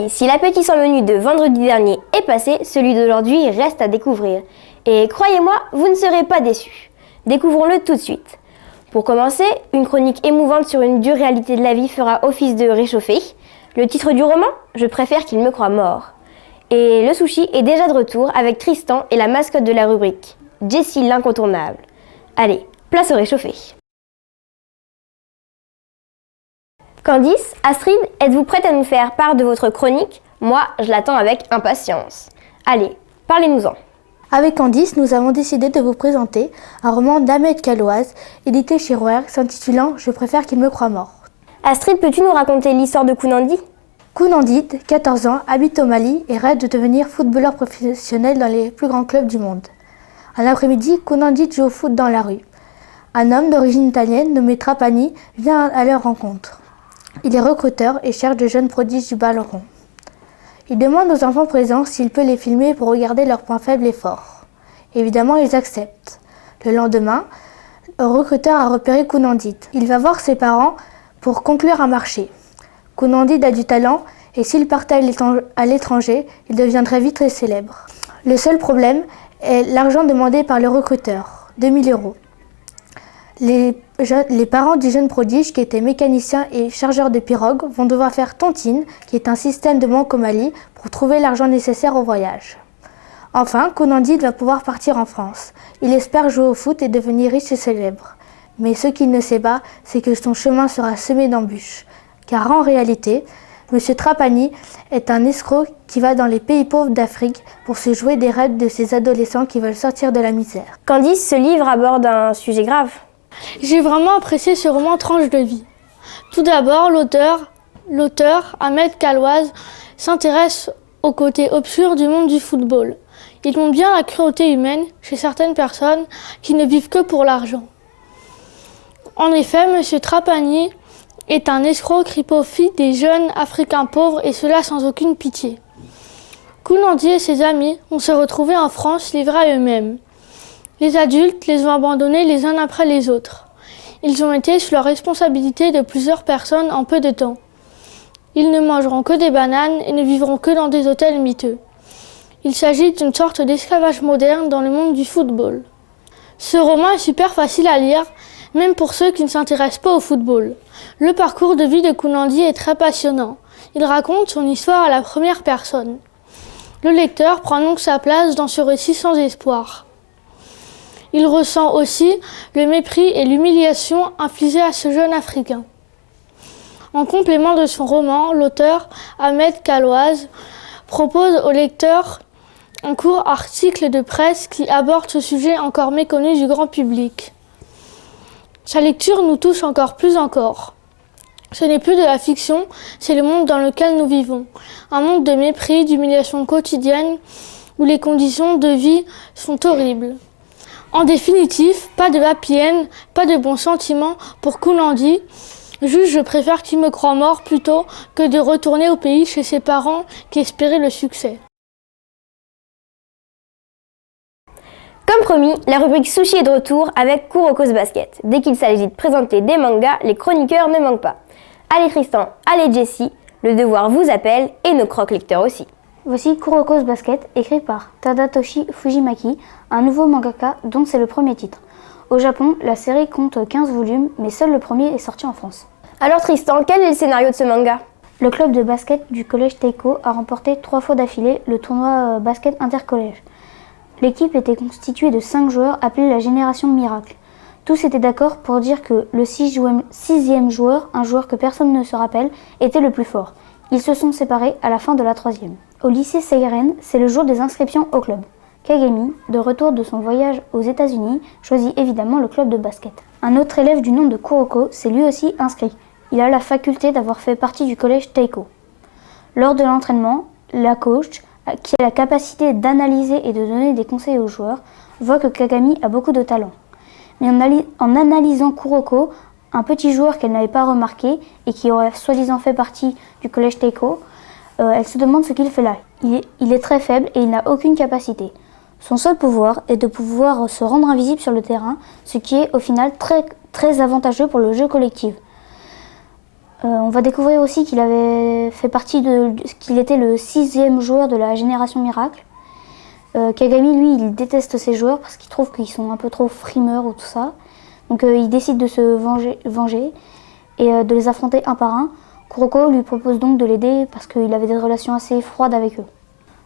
amis, si l'appétit sans menu de vendredi dernier est passé, celui d'aujourd'hui reste à découvrir. Et croyez-moi, vous ne serez pas déçus. Découvrons-le tout de suite. Pour commencer, une chronique émouvante sur une dure réalité de la vie fera office de réchauffé. Le titre du roman, Je préfère qu'il me croie mort. Et le sushi est déjà de retour avec Tristan et la mascotte de la rubrique, Jessie l'incontournable. Allez, place au réchauffé. Candice, Astrid, êtes-vous prête à nous faire part de votre chronique? Moi, je l'attends avec impatience. Allez, parlez-nous-en. Avec Candice, nous avons décidé de vous présenter un roman d'Ahmed Kaloaz, édité chez Rouergue, s'intitulant « Je préfère qu'il me croie mort ». Astrid, peux-tu nous raconter l'histoire de Kounandi? Kounandi, 14 ans, habite au Mali et rêve de devenir footballeur professionnel dans les plus grands clubs du monde. Un après-midi, Kounandi joue au foot dans la rue. Un homme d'origine italienne nommé Trapani vient à leur rencontre. Il est recruteur et cherche de jeunes prodiges du ballon rond. Il demande aux enfants présents s'il peut les filmer pour regarder leurs points faibles et forts. Évidemment, ils acceptent. Le lendemain, le recruteur a repéré Kounandi. Il va voir ses parents pour conclure un marché. Kounandi a du talent et s'il partait à l'étranger, il deviendrait vite très célèbre. Le seul problème est l'argent demandé par le recruteur, 2 000 €. Les parents du jeune prodige, qui était mécanicien et chargeur de pirogue, vont devoir faire tontine, qui est un système de banque au Mali, pour trouver l'argent nécessaire au voyage. Enfin, Kounandi va pouvoir partir en France. Il espère jouer au foot et devenir riche et célèbre. Mais ce qu'il ne sait pas, c'est que son chemin sera semé d'embûches. Car en réalité, M. Trapani est un escroc qui va dans les pays pauvres d'Afrique pour se jouer des rêves de ces adolescents qui veulent sortir de la misère. Candice, ce livre aborde un sujet grave. J'ai vraiment apprécié ce roman tranche de vie. Tout d'abord, l'auteur, Ahmed Kaloaz, s'intéresse au côté obscur du monde du football. Il montre bien la cruauté humaine chez certaines personnes qui ne vivent que pour l'argent. En effet, M. Trapani est un escroc qui profite des jeunes africains pauvres et cela sans aucune pitié. Kounandi et ses amis vont se retrouver en France livrés à eux-mêmes. Les adultes les ont abandonnés les uns après les autres. Ils ont été sous la responsabilité de plusieurs personnes en peu de temps. Ils ne mangeront que des bananes et ne vivront que dans des hôtels miteux. Il s'agit d'une sorte d'esclavage moderne dans le monde du football. Ce roman est super facile à lire, même pour ceux qui ne s'intéressent pas au football. Le parcours de vie de Kounandi est très passionnant. Il raconte son histoire à la première personne. Le lecteur prend donc sa place dans ce récit sans espoir. Il ressent aussi le mépris et l'humiliation infligés à ce jeune Africain. En complément de son roman, l'auteur, Ahmed Kaloaz, propose au lecteur un court article de presse qui aborde ce sujet encore méconnu du grand public. Sa lecture nous touche encore plus encore. Ce n'est plus de la fiction, c'est le monde dans lequel nous vivons. Un monde de mépris, d'humiliation quotidienne, où les conditions de vie sont horribles. En définitive, pas de happy end, pas de bons sentiments pour Kounandi. Juste, je préfère qu'il me croie mort plutôt que de retourner au pays chez ses parents qui espéraient le succès. Comme promis, la rubrique Sushi est de retour avec Kuroko's Basket. Dès qu'il s'agit de présenter des mangas, les chroniqueurs ne manquent pas. Allez Tristan, allez Jessie, le devoir vous appelle et nos croque-lecteurs aussi. Voici Kuroko's Basket, écrit par Tadatoshi Fujimaki, un nouveau mangaka dont c'est le premier titre. Au Japon, la série compte 15 volumes, mais seul le premier est sorti en France. Alors Tristan, quel est le scénario de ce manga? Le club de basket du collège Teiko a remporté 3 fois d'affilée le tournoi basket intercollège. L'équipe était constituée de 5 joueurs appelés la Génération Miracle. Tous étaient d'accord pour dire que le 6e joueur, un joueur que personne ne se rappelle, était le plus fort. Ils se sont séparés à la fin de la 3e. Au lycée Seiren, c'est le jour des inscriptions au club. Kagami, de retour de son voyage aux États-Unis, choisit évidemment le club de basket. Un autre élève du nom de Kuroko s'est lui aussi inscrit. Il a la faculté d'avoir fait partie du collège Teiko. Lors de l'entraînement, la coach, qui a la capacité d'analyser et de donner des conseils aux joueurs, voit que Kagami a beaucoup de talent. Mais en analysant Kuroko, un petit joueur qu'elle n'avait pas remarqué et qui aurait soi-disant fait partie du collège Teiko, elle se demande ce qu'il fait là. Il est très faible et il n'a aucune capacité. Son seul pouvoir est de pouvoir se rendre invisible sur le terrain, ce qui est au final très avantageux pour le jeu collectif. On va découvrir aussi qu'il avait fait partie qu'il était le 6e joueur de la génération miracle. Kagami, lui, il déteste ces joueurs parce qu'il trouve qu'ils sont un peu trop frimeurs ou tout ça. Donc il décide de se venger et de les affronter un par un. Kuroko lui propose donc de l'aider parce qu'il avait des relations assez froides avec eux.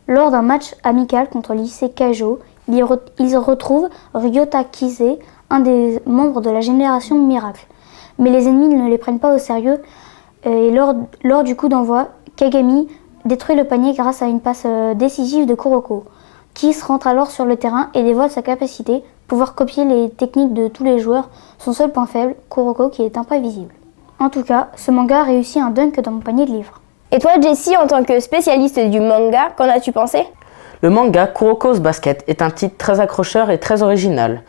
Lors d'un match amical contre le lycée Kaijo, ils retrouvent Ryota Kise, un des membres de la génération miracle. Mais les ennemis ne les prennent pas au sérieux et lors du coup d'envoi, Kagami détruit le panier grâce à une passe décisive de Kuroko. Kiss rentre alors sur le terrain et dévoile sa capacité, pouvoir copier les techniques de tous les joueurs, son seul point faible, Kuroko qui est imprévisible. En tout cas, ce manga a réussi un dunk dans mon panier de livres. Et toi, Jessie, en tant que spécialiste du manga, qu'en as-tu pensé? Le manga Kuroko's Basket est un titre très accrocheur et très original.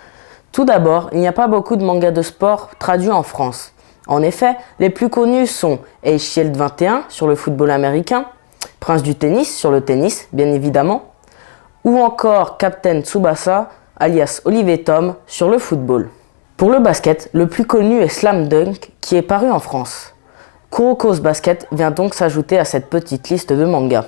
Tout d'abord, il n'y a pas beaucoup de mangas de sport traduits en France. En effet, les plus connus sont Ace Shield 21 sur le football américain, Prince du tennis sur le tennis, bien évidemment, ou encore Captain Tsubasa, alias Olivier Tom, sur le football. Pour le basket, le plus connu est Slam Dunk, qui est paru en France. Kuroko's Basket vient donc s'ajouter à cette petite liste de mangas.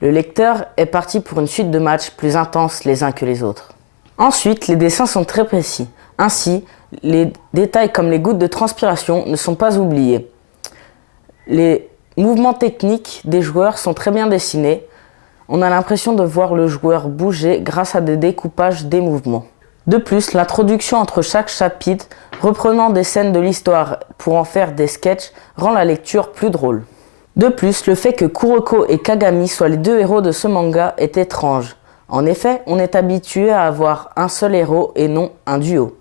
Le lecteur est parti pour une suite de matchs plus intenses les uns que les autres. Ensuite, les dessins sont très précis. Ainsi, les détails comme les gouttes de transpiration ne sont pas oubliés. Les mouvements techniques des joueurs sont très bien dessinés. On a l'impression de voir le joueur bouger grâce à des découpages des mouvements. De plus, l'introduction entre chaque chapitre, reprenant des scènes de l'histoire pour en faire des sketchs, rend la lecture plus drôle. De plus, le fait que Kuroko et Kagami soient les deux héros de ce manga est étrange. En effet, on est habitué à avoir un seul héros et non un duo.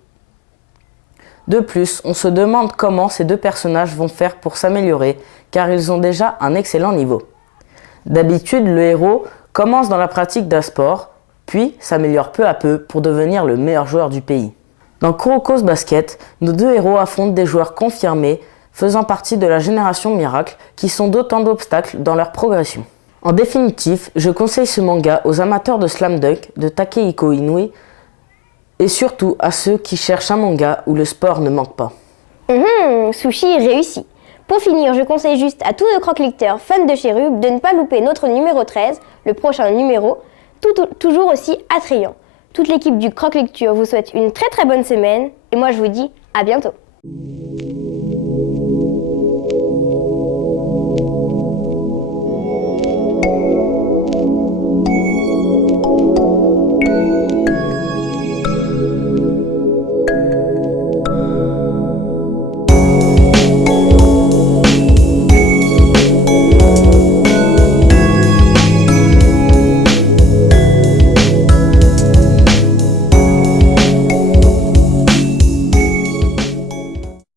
De plus, on se demande comment ces deux personnages vont faire pour s'améliorer, car ils ont déjà un excellent niveau. D'habitude, le héros commence dans la pratique d'un sport, puis s'améliore peu à peu pour devenir le meilleur joueur du pays. Dans Kuroko's Basket, nos deux héros affrontent des joueurs confirmés, faisant partie de la génération miracle, qui sont d'autant d'obstacles dans leur progression. En définitive, je conseille ce manga aux amateurs de Slam Dunk, de Takehiko Inoue, et surtout à ceux qui cherchent un manga où le sport ne manque pas. Sushi réussi. Pour finir, je conseille juste à tous nos croque-lecteurs fans de Cherub de ne pas louper notre numéro 13, le prochain numéro, toujours aussi attrayant. Toute l'équipe du Croque Lecture vous souhaite une très très bonne semaine et moi je vous dis à bientôt.